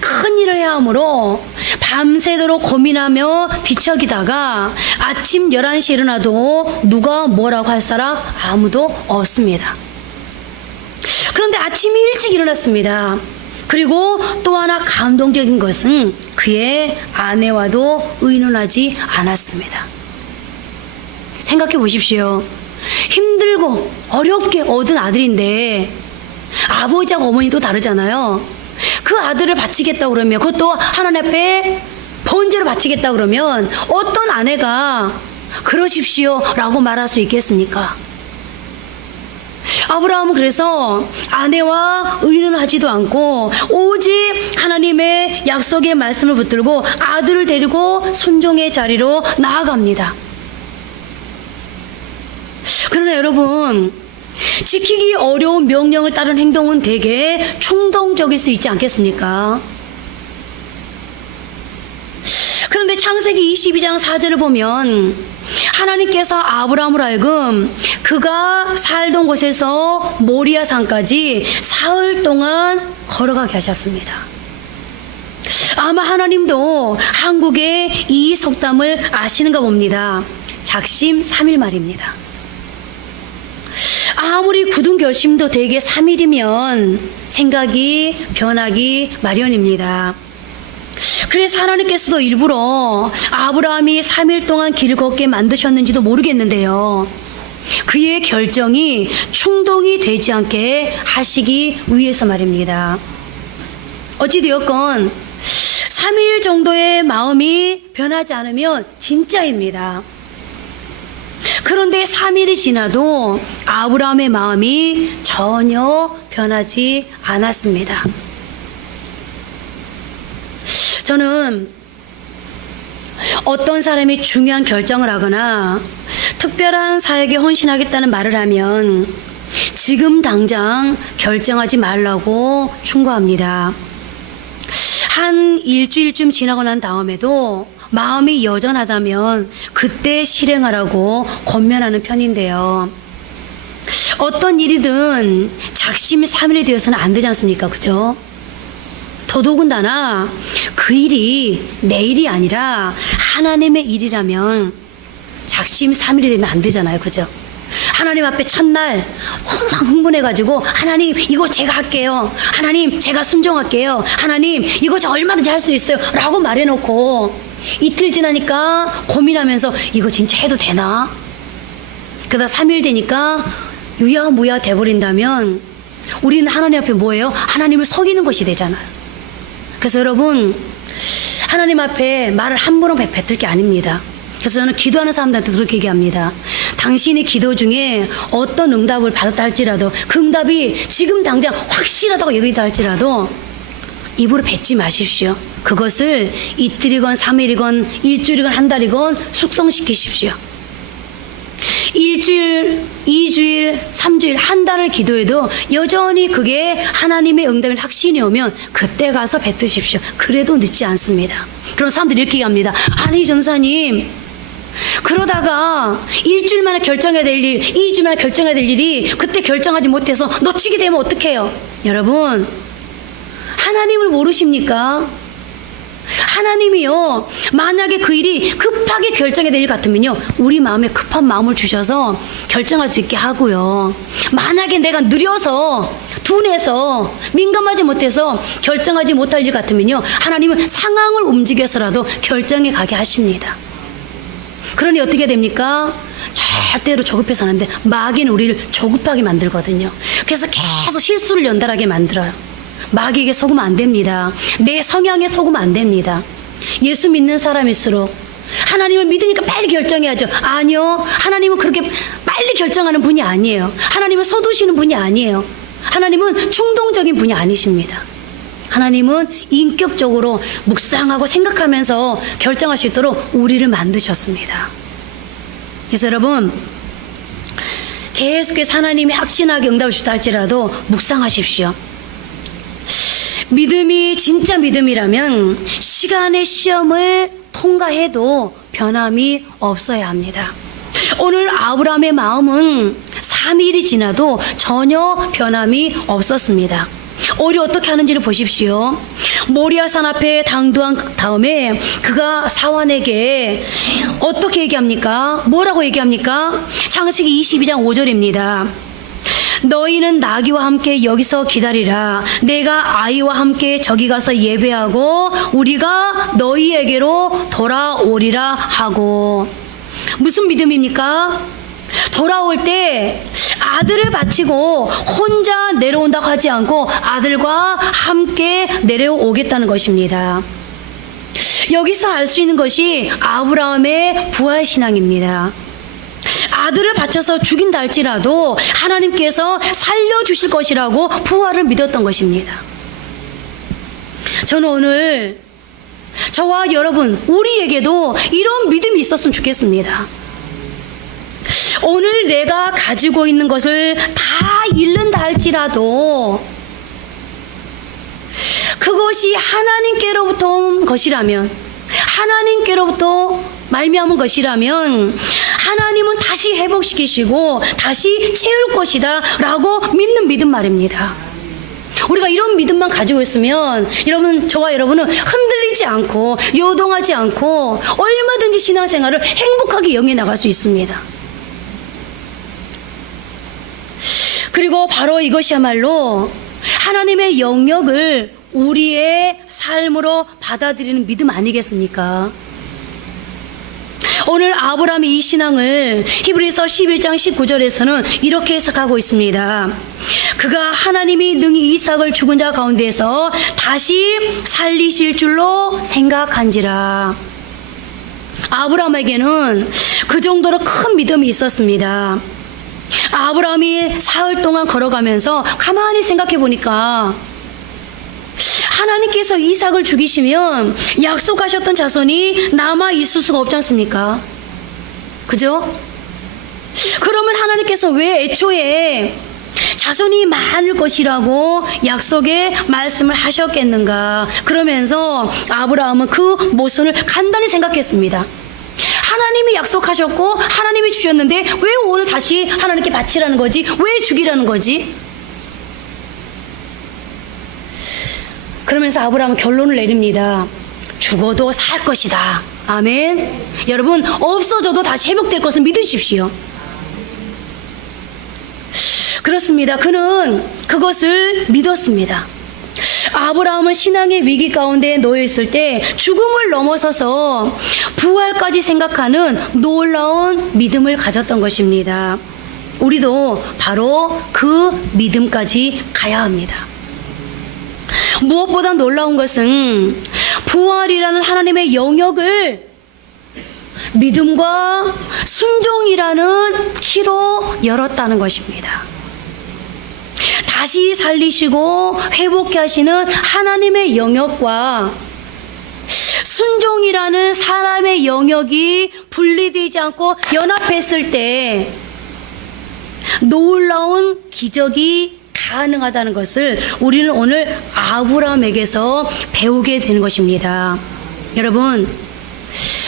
큰 일을 해야 하므로 밤새도록 고민하며 뒤척이다가 아침 11시에 일어나도 누가 뭐라고 할 사람 아무도 없습니다. 그런데 아침 일찍 일어났습니다. 그리고 또 하나 감동적인 것은 그의 아내와도 의논하지 않았습니다. 생각해 보십시오. 힘들고 어렵게 얻은 아들인데 아버지하고 어머니도 다르잖아요. 그 아들을 바치겠다 그러면 그것도 하나님 앞에 번제로 바치겠다 그러면 어떤 아내가 그러십시오 라고 말할 수 있겠습니까? 아브라함은 그래서 아내와 의논하지도 않고 오직 하나님의 약속의 말씀을 붙들고 아들을 데리고 순종의 자리로 나아갑니다. 그러나 여러분, 지키기 어려운 명령을 따른 행동은 대개 충동적일 수 있지 않겠습니까? 그런데 창세기 22장 4절을 보면 하나님께서 아브라함을 하여금 그가 살던 곳에서 모리아 산까지 사흘 동안 걸어가게 하셨습니다. 아마 하나님도 한국의 이 속담을 아시는가 봅니다. 작심 3일 말입니다. 아무리 굳은 결심도 대개 3일이면 생각이 변하기 마련입니다. 그래서 하나님께서도 일부러 아브라함이 3일 동안 길을 걷게 만드셨는지도 모르겠는데요. 그의 결정이 충동이 되지 않게 하시기 위해서 말입니다. 어찌되었건 3일 정도의 마음이 변하지 않으면 진짜입니다. 그런데 3일이 지나도 아브라함의 마음이 전혀 변하지 않았습니다. 저는 어떤 사람이 중요한 결정을 하거나 특별한 사역에 헌신하겠다는 말을 하면 지금 당장 결정하지 말라고 충고합니다. 한 일주일쯤 지나고 난 다음에도 마음이 여전하다면 그때 실행하라고 권면하는 편인데요. 어떤 일이든 작심이 3일이 되어서는 안 되지 않습니까? 그죠? 더더군다나 그 일이 내 일이 아니라 하나님의 일이라면 작심이 3일이 되면 안 되잖아요. 그죠? 하나님 앞에 첫날 막 흥분해가지고 하나님 이거 제가 할게요. 하나님 제가 순종할게요. 하나님 이거 저 얼마든지 할 수 있어요. 라고 말해놓고 이틀 지나니까 고민하면서 이거 진짜 해도 되나? 그러다 3일 되니까 유야무야 돼버린다면 우리는 하나님 앞에 뭐예요? 하나님을 속이는 것이 되잖아요. 그래서 여러분, 하나님 앞에 말을 함부로 뱉을 게 아닙니다. 그래서 저는 기도하는 사람들한테 그렇게 얘기합니다. 당신이 기도 중에 어떤 응답을 받았다 할지라도 그 응답이 지금 당장 확실하다고 얘기다 할지라도 입으로 뱉지 마십시오. 그것을 이틀이건 3일이건 일주일이건 한 달이건 숙성시키십시오. 일주일, 2주일, 3주일, 한 달을 기도해도 여전히 그게 하나님의 응답의 확신이 오면 그때 가서 뱉으십시오. 그래도 늦지 않습니다. 그럼 사람들이 이렇게 얘기합니다. 아니 전사님, 그러다가 일주일 만에 결정해야 될 일, 2주 만에 결정해야 될 일이 그때 결정하지 못해서 놓치게 되면 어떡해요? 여러분, 하나님을 모르십니까? 하나님이요, 만약에 그 일이 급하게 결정해야 될 일 같으면요, 우리 마음에 급한 마음을 주셔서 결정할 수 있게 하고요. 만약에 내가 느려서 둔해서 민감하지 못해서 결정하지 못할 일 같으면요, 하나님은 상황을 움직여서라도 결정해 가게 하십니다. 그러니 어떻게 됩니까? 절대로 조급해서 안 돼. 마귀는 우리를 조급하게 만들거든요. 그래서 계속 실수를 연달하게 만들어요. 마귀에게 속으면 안 됩니다. 내 성향에 속으면 안 됩니다. 예수 믿는 사람일수록 하나님을 믿으니까 빨리 결정해야죠. 아니요, 하나님은 그렇게 빨리 결정하는 분이 아니에요. 하나님은 서두시는 분이 아니에요. 하나님은 충동적인 분이 아니십니다. 하나님은 인격적으로 묵상하고 생각하면서 결정할 수 있도록 우리를 만드셨습니다. 그래서 여러분, 계속해서 하나님이 확신하게 응답을 주다 할지라도 묵상하십시오. 믿음이 진짜 믿음이라면 시간의 시험을 통과해도 변함이 없어야 합니다. 오늘 아브라함의 마음은 3일이 지나도 전혀 변함이 없었습니다. 오히려 어떻게 하는지를 보십시오. 모리아산 앞에 당도한 다음에 그가 사환에게 어떻게 얘기합니까? 뭐라고 얘기합니까? 창세기 22장 5절입니다. 너희는 나귀와 함께 여기서 기다리라. 내가 아이와 함께 저기 가서 예배하고 우리가 너희에게로 돌아오리라 하고. 무슨 믿음입니까? 돌아올 때 아들을 바치고 혼자 내려온다고 하지 않고 아들과 함께 내려오겠다는 것입니다. 여기서 알 수 있는 것이 아브라함의 부활신앙입니다. 아들을 바쳐서 죽인다 할지라도 하나님께서 살려주실 것이라고 부활을 믿었던 것입니다. 저는 오늘 저와 여러분, 우리에게도 이런 믿음이 있었으면 좋겠습니다. 오늘 내가 가지고 있는 것을 다 잃는다 할지라도 그것이 하나님께로부터 온 것이라면, 하나님께로부터 말미암은 것이라면 하나님은 다시 회복시키시고 다시 채울 것이다 라고 믿는 믿음 말입니다. 우리가 이런 믿음만 가지고 있으면 여러분, 저와 여러분은 흔들리지 않고 요동하지 않고 얼마든지 신앙생활을 행복하게 영위해 나갈 수 있습니다. 그리고 바로 이것이야말로 하나님의 영역을 우리의 삶으로 받아들이는 믿음 아니겠습니까? 오늘 아브라함의 이 신앙을 히브리서 11장 19절에서는 이렇게 해석하고 있습니다. 그가 하나님이 능히 이삭을 죽은 자 가운데서 다시 살리실 줄로 생각한지라. 아브라함에게는 그 정도로 큰 믿음이 있었습니다. 아브라함이 사흘 동안 걸어가면서 가만히 생각해 보니까 하나님께서 이삭을 죽이시면 약속하셨던 자손이 남아 있을 수가 없지 않습니까? 그죠? 그러면 하나님께서 왜 애초에 자손이 많을 것이라고 약속의 말씀을 하셨겠는가? 그러면서 아브라함은 그 모순을 간단히 생각했습니다. 하나님이 약속하셨고 하나님이 주셨는데 왜 오늘 다시 하나님께 바치라는 거지? 왜 죽이라는 거지? 그러면서 아브라함은 결론을 내립니다. 죽어도 살 것이다. 아멘. 여러분, 없어져도 다시 회복될 것을 믿으십시오. 그렇습니다. 그는 그것을 믿었습니다. 아브라함은 신앙의 위기 가운데 놓여 있을 때 죽음을 넘어서서 부활까지 생각하는 놀라운 믿음을 가졌던 것입니다. 우리도 바로 그 믿음까지 가야 합니다. 무엇보다 놀라운 것은 부활이라는 하나님의 영역을 믿음과 순종이라는 키로 열었다는 것입니다. 다시 살리시고 회복케 하시는 하나님의 영역과 순종이라는 사람의 영역이 분리되지 않고 연합했을 때 놀라운 기적이 가능하다는 것을 우리는 오늘 아브라함에게서 배우게 되는 것입니다. 여러분,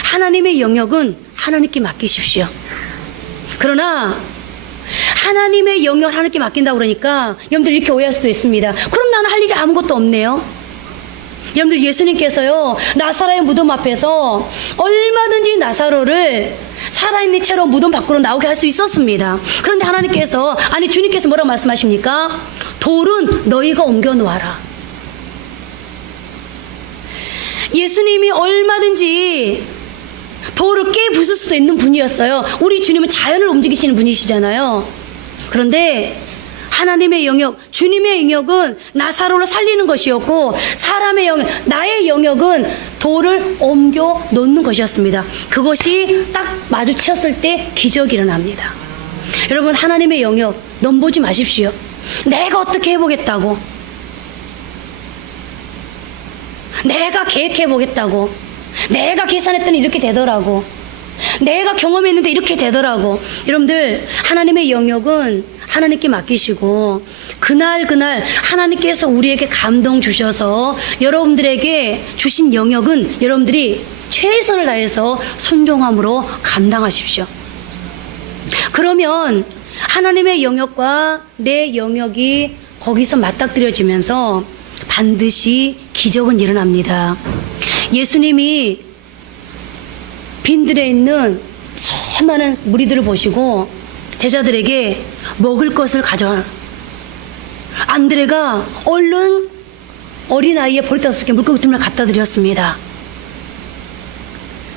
하나님의 영역은 하나님께 맡기십시오. 그러나 하나님의 영역을 하나님께 맡긴다고 그러니까 여러분들 이렇게 오해할 수도 있습니다. 그럼 나는 할 일이 아무것도 없네요. 여러분들, 예수님께서요 나사로의 무덤 앞에서 얼마든지 나사로를 살아있는 채로 무덤 밖으로 나오게 할 수 있었습니다. 그런데 하나님께서, 아니 주님께서 뭐라고 말씀하십니까? 돌은 너희가 옮겨 놓아라. 예수님이 얼마든지 돌을 깨부술 수도 있는 분이었어요. 우리 주님은 자연을 움직이시는 분이시잖아요. 그런데 하나님의 영역, 주님의 영역은 나사로를 살리는 것이었고, 사람의 영역, 나의 영역은 돌을 옮겨 놓는 것이었습니다. 그것이 딱 마주쳤을 때 기적이 일어납니다. 여러분, 하나님의 영역 넘보지 마십시오. 내가 어떻게 해보겠다고, 내가 계획해보겠다고, 내가 계산했더니 이렇게 되더라고, 내가 경험했는데 이렇게 되더라고. 여러분들, 하나님의 영역은 하나님께 맡기시고 그날 하나님께서 우리에게 감동 주셔서 여러분들에게 주신 영역은 여러분들이 최선을 다해서 순종함으로 감당하십시오. 그러면 하나님의 영역과 내 영역이 거기서 맞닥뜨려지면서 반드시 기적은 일어납니다. 예수님이 빈들에 있는 수많은 무리들을 보시고 제자들에게 먹을 것을 가져와. 안드레가 얼른 어린아이의 보리 5개 물고기 2마리를 갖다 드렸습니다.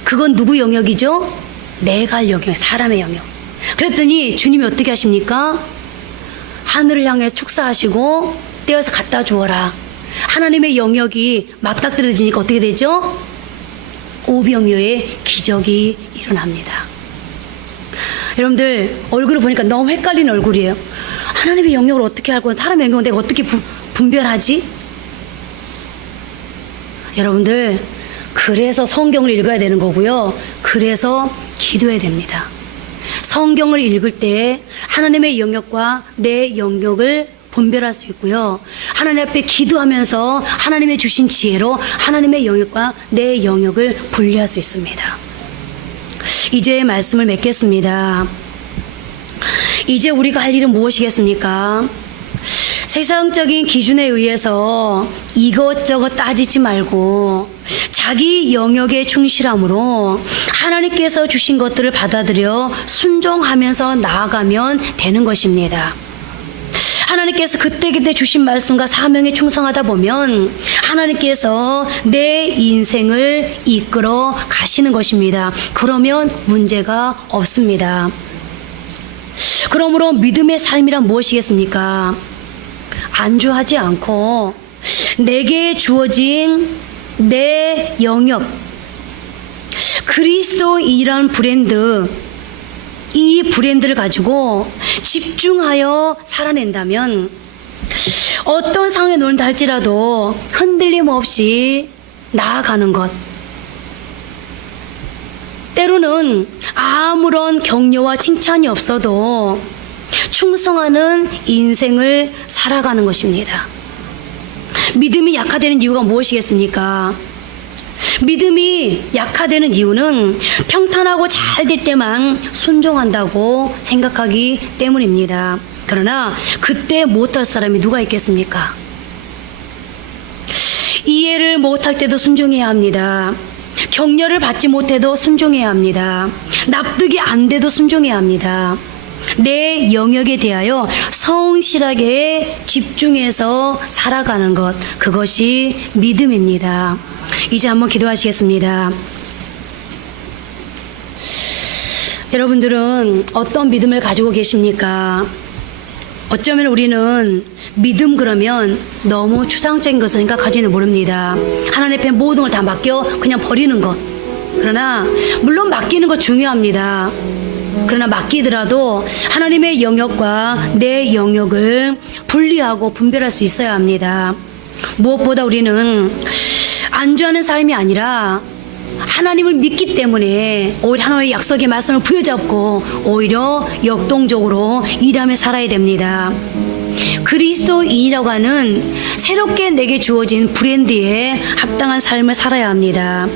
그건 누구 영역이죠? 내가 할 영역, 사람의 영역. 그랬더니 주님이 어떻게 하십니까? 하늘을 향해 축사하시고 떼어서 갖다 주어라. 하나님의 영역이 맞닥뜨려지니까 어떻게 되죠? 오병이어의 기적이 일어납니다. 여러분들 얼굴을 보니까 너무 헷갈리는 얼굴이에요. 하나님의 영역을 어떻게 알고 사람의 영역을 내가 어떻게 분별하지? 여러분들 그래서 성경을 읽어야 되는 거고요. 그래서 기도해야 됩니다. 성경을 읽을 때 하나님의 영역과 내 영역을 분별할 수 있고요. 하나님 앞에 기도하면서 하나님의 주신 지혜로 하나님의 영역과 내 영역을 분리할 수 있습니다. 이제 말씀을 맺겠습니다. 이제 우리가 할 일은 무엇이겠습니까? 세상적인 기준에 의해서 이것저것 따지지 말고 자기 영역에 충실함으로 하나님께서 주신 것들을 받아들여 순종하면서 나아가면 되는 것입니다. 하나님께서 그때그때 주신 말씀과 사명에 충성하다 보면 하나님께서 내 인생을 이끌어 가시는 것입니다. 그러면 문제가 없습니다. 그러므로 믿음의 삶이란 무엇이겠습니까? 안주하지 않고 내게 주어진 내 영역, 그리스도인이라는 브랜드, 이 브랜드를 가지고 집중하여 살아낸다면 어떤 상황에 놓는다 할지라도 흔들림 없이 나아가는 것, 때로는 아무런 격려와 칭찬이 없어도 충성하는 인생을 살아가는 것입니다. 믿음이 약화되는 이유가 무엇이겠습니까? 믿음이 약화되는 이유는 평탄하고 잘 될 때만 순종한다고 생각하기 때문입니다. 그러나 그때 못할 사람이 누가 있겠습니까? 이해를 못할 때도 순종해야 합니다. 격려를 받지 못해도 순종해야 합니다. 납득이 안 돼도 순종해야 합니다. 내 영역에 대하여 성실하게 집중해서 살아가는 것, 그것이 믿음입니다. 이제 한번 기도하시겠습니다. 여러분들은 어떤 믿음을 가지고 계십니까? 어쩌면 우리는 믿음 그러면 너무 추상적인 것을 생각하지는 모릅니다. 하나님 앞에 모든 걸 다 맡겨 그냥 버리는 것. 그러나 물론 맡기는 것 중요합니다. 그러나 맡기더라도 하나님의 영역과 내 영역을 분리하고 분별할 수 있어야 합니다. 무엇보다 우리는 안주하는 사람이 아니라 하나님을 믿기 때문에 오히려 하나님의 약속의 말씀을 부여잡고 오히려 역동적으로 일하며 살아야 됩니다. 그리스도인이라고 하는 새롭게 내게 주어진 브랜드에 합당한 삶을 살아야 합니다.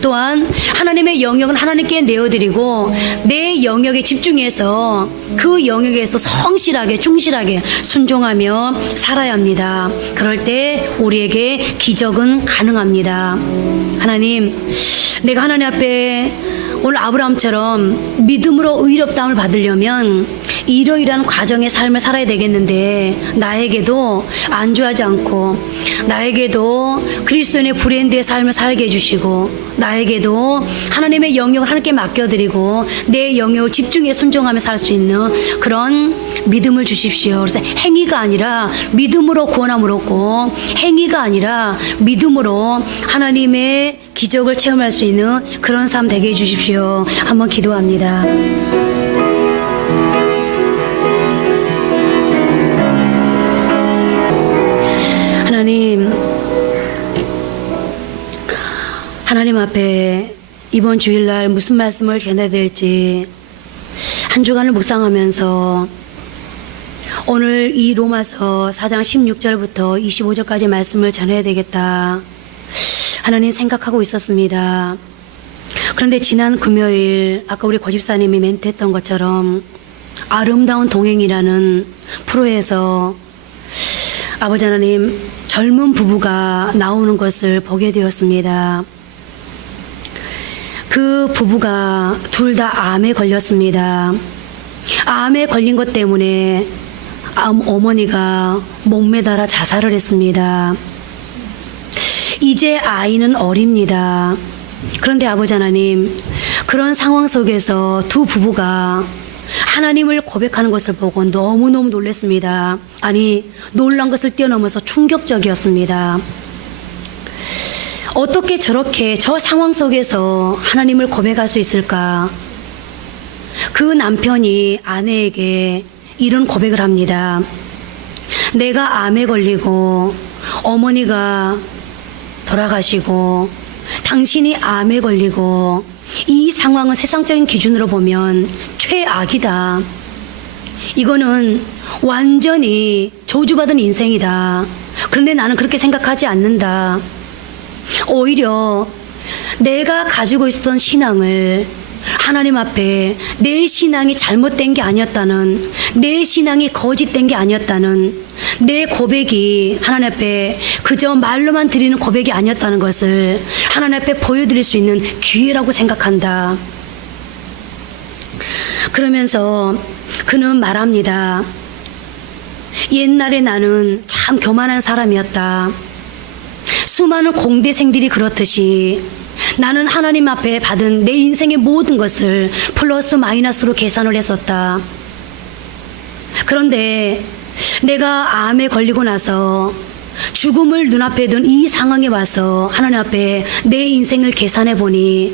또한 하나님의 영역은 하나님께 내어드리고 내 영역에 집중해서 그 영역에서 성실하게 충실하게 순종하며 살아야 합니다. 그럴 때 우리에게 기적은 가능합니다. 하나님, 내가 하나님 앞에 오늘 아브라함처럼 믿음으로 의롭다함을 받으려면 이러이러한 과정의 삶을 살아야 되겠는데 나에게도 안주하지 않고 나에게도 그리스도인의 브랜드의 삶을 살게 해주시고 나에게도 하나님의 영역을 하나님께 맡겨드리고 내 영역을 집중해 순종하며 살 수 있는 그런 믿음을 주십시오. 그래서 행위가 아니라 믿음으로 구원함을 얻고 행위가 아니라 믿음으로 하나님의 기적을 체험할 수 있는 그런 삶 되게 해주십시오. 한번 기도합니다. 하나님 앞에 이번 주일날 무슨 말씀을 전해야 될지 한 주간을 묵상하면서 오늘 이 로마서 4장 16절부터 25절까지 말씀을 전해야 되겠다 하나님 생각하고 있었습니다. 그런데 지난 금요일 아까 우리 고집사님이 멘트했던 것처럼 아름다운 동행이라는 프로에서 아버지 하나님 젊은 부부가 나오는 것을 보게 되었습니다. 그 부부가 둘 다 암에 걸렸습니다. 암에 걸린 것 때문에 어머니가 목매달아 자살을 했습니다. 이제 아이는 어립니다. 그런데 아버지 하나님, 그런 상황 속에서 두 부부가 하나님을 고백하는 것을 보고 너무너무 놀랐습니다. 아니, 놀란 것을 뛰어넘어서 충격적이었습니다. 어떻게 저렇게 저 상황 속에서 하나님을 고백할 수 있을까? 그 남편이 아내에게 이런 고백을 합니다. 내가 암에 걸리고 어머니가 돌아가시고 당신이 암에 걸리고 이 상황은 세상적인 기준으로 보면 최악이다. 이거는 완전히 저주받은 인생이다. 그런데 나는 그렇게 생각하지 않는다. 오히려 내가 가지고 있었던 신앙을 하나님 앞에 내 신앙이 잘못된 게 아니었다는, 내 신앙이 거짓된 게 아니었다는, 내 고백이 하나님 앞에 그저 말로만 드리는 고백이 아니었다는 것을 하나님 앞에 보여드릴 수 있는 기회라고 생각한다. 그러면서 그는 말합니다. 옛날에 나는 참 교만한 사람이었다. 수많은 공대생들이 그렇듯이 나는 하나님 앞에 받은 내 인생의 모든 것을 플러스 마이너스로 계산을 했었다. 그런데 내가 암에 걸리고 나서 죽음을 눈앞에 둔 이 상황에 와서 하나님 앞에 내 인생을 계산해 보니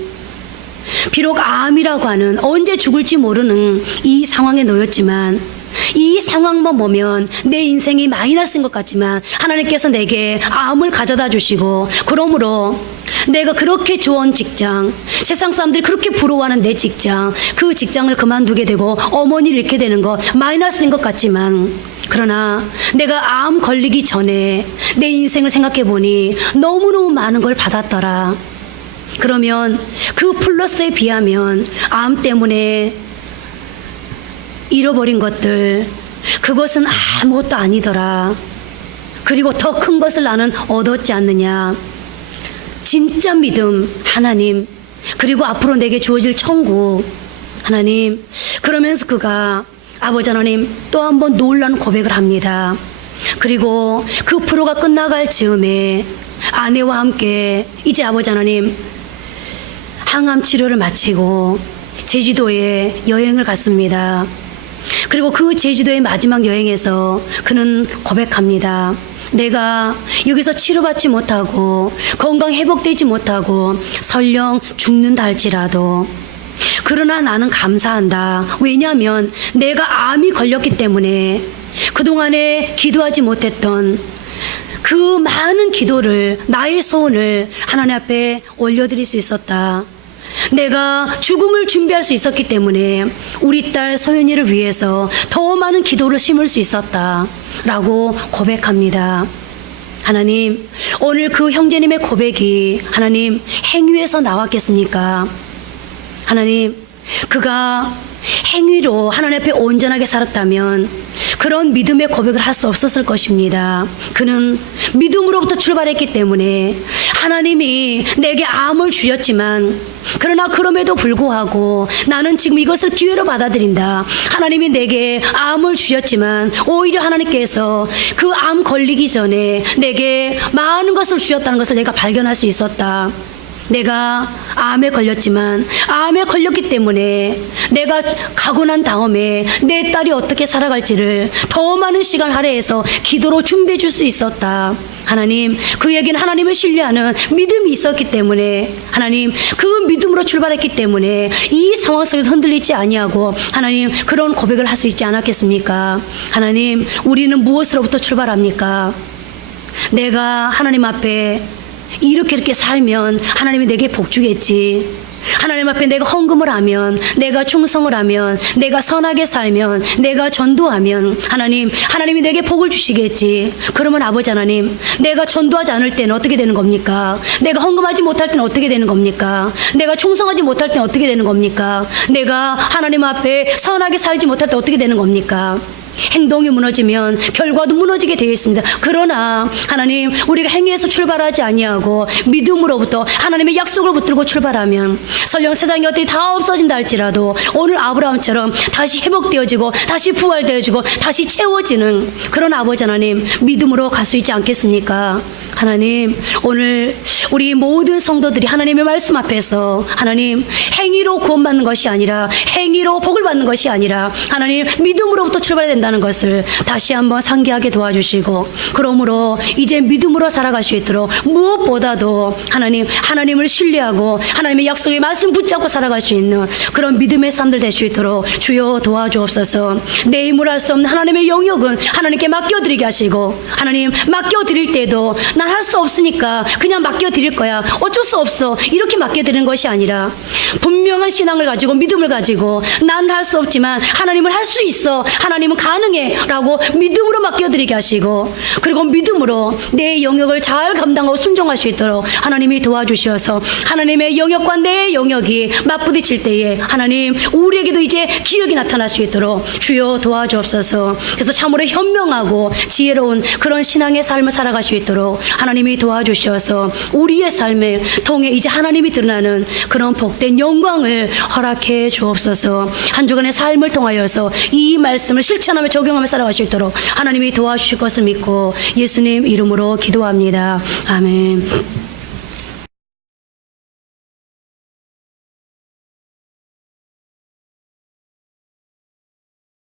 비록 암이라고 하는 언제 죽을지 모르는 이 상황에 놓였지만 이 상황만 보면 내 인생이 마이너스인 것 같지만 하나님께서 내게 암을 가져다 주시고 그러므로 내가 그렇게 좋은 직장, 세상 사람들이 그렇게 부러워하는 내 직장, 그 직장을 그만두게 되고 어머니를 잃게 되는 거 마이너스인 것 같지만 그러나 내가 암 걸리기 전에 내 인생을 생각해 보니 너무너무 많은 걸 받았더라. 그러면 그 플러스에 비하면 암 때문에 잃어버린 것들, 그것은 아무것도 아니더라. 그리고 더 큰 것을 나는 얻었지 않느냐. 진짜 믿음 하나님, 그리고 앞으로 내게 주어질 천국 하나님. 그러면서 그가 아버지 하나님 또 한 번 놀라운 고백을 합니다. 그리고 그 프로가 끝나갈 즈음에 아내와 함께 이제 아버지 하나님 항암 치료를 마치고 제주도에 여행을 갔습니다. 그리고 그 제주도의 마지막 여행에서 그는 고백합니다. 내가 여기서 치료받지 못하고 건강 회복되지 못하고 설령 죽는다 할지라도 그러나 나는 감사한다. 왜냐하면 내가 암이 걸렸기 때문에 그동안에 기도하지 못했던 그 많은 기도를, 나의 소원을 하나님 앞에 올려드릴 수 있었다. 내가 죽음을 준비할 수 있었기 때문에 우리 딸 소연이를 위해서 더 많은 기도를 심을 수 있었다 라고 고백합니다. 하나님, 오늘 그 형제님의 고백이 하나님 행위에서 나왔겠습니까? 하나님, 그가 행위로 하나님 앞에 온전하게 살았다면 그런 믿음의 고백을 할 수 없었을 것입니다. 그는 믿음으로부터 출발했기 때문에 하나님이 내게 암을 주셨지만 그러나 그럼에도 불구하고 나는 지금 이것을 기회로 받아들인다. 하나님이 내게 암을 주셨지만 오히려 하나님께서 그 암 걸리기 전에 내게 많은 것을 주셨다는 것을 내가 발견할 수 있었다. 내가 암에 걸렸지만 암에 걸렸기 때문에 내가 가고 난 다음에 내 딸이 어떻게 살아갈지를 더 많은 시간 할애해서 기도로 준비해 줄 수 있었다. 하나님, 그에게는 하나님을 신뢰하는 믿음이 있었기 때문에 하나님 그 믿음으로 출발했기 때문에 이 상황 속에서 흔들리지 아니하고 하나님 그런 고백을 할 수 있지 않았겠습니까? 하나님, 우리는 무엇으로부터 출발합니까? 내가 하나님 앞에 이렇게 살면 하나님이 내게 복 주겠지. 하나님 앞에 내가 헌금을 하면, 내가 충성을 하면, 내가 선하게 살면, 내가 전도하면 하나님이 내게 복을 주시겠지. 그러면 아버지 하나님, 내가 전도하지 않을 때는 어떻게 되는 겁니까? 내가 헌금하지 못할 때는 어떻게 되는 겁니까? 내가 충성하지 못할 때는 어떻게 되는 겁니까? 내가 하나님 앞에 선하게 살지 못할 때 어떻게 되는 겁니까? 행동이 무너지면 결과도 무너지게 되어 있습니다. 그러나 하나님, 우리가 행위에서 출발하지 아니하고 믿음으로부터 하나님의 약속을 붙들고 출발하면 설령 세상의 것들이 다 없어진다 할지라도 오늘 아브라함처럼 다시 회복되어지고 다시 부활되어지고 다시 채워지는 그런 아버지 하나님 믿음으로 갈 수 있지 않겠습니까? 하나님, 오늘 우리 모든 성도들이 하나님의 말씀 앞에서 하나님 행위로 구원받는 것이 아니라 행위로 복을 받는 것이 아니라 하나님 믿음으로부터 출발해야 된다. 된다는 것을 다시 한번 상기하게 도와주시고, 그러므로 이제 믿음으로 살아갈 수 있도록 무엇보다도 하나님을 신뢰하고 하나님의 약속의 말씀 붙잡고 살아갈 수 있는 그런 믿음의 삶들 될 수 있도록 주여 도와주옵소서. 내 힘으로 할 수 없는 하나님의 영역은 하나님께 맡겨드리게 하시고, 하나님 맡겨드릴 때도 난 할 수 없으니까 그냥 맡겨드릴 거야, 어쩔 수 없어, 이렇게 맡겨드리는 것이 아니라 분명한 신앙을 가지고 믿음을 가지고 난 할 수 없지만 하나님은 할 수 있어, 하나님은 가능해 라고 믿음으로 맡겨드리게 하시고, 그리고 믿음으로 내 영역을 잘 감당하고 순종할 수 있도록 하나님이 도와주셔서 하나님의 영역과 내 영역이 맞부딪힐 때에 하나님 우리에게도 이제 기억이 나타날 수 있도록 주여 도와주옵소서. 그래서 참으로 현명하고 지혜로운 그런 신앙의 삶을 살아갈 수 있도록 하나님이 도와주셔서 우리의 삶을 통해 이제 하나님이 드러나는 그런 복된 영광을 허락해 주옵소서. 한 주간의 삶을 통하여서 이 말씀을 실천하며 적용하며 살아갈 수 있도록 하나님이 도와주실 것을 믿고 예수님 이름으로 기도합니다. 아멘.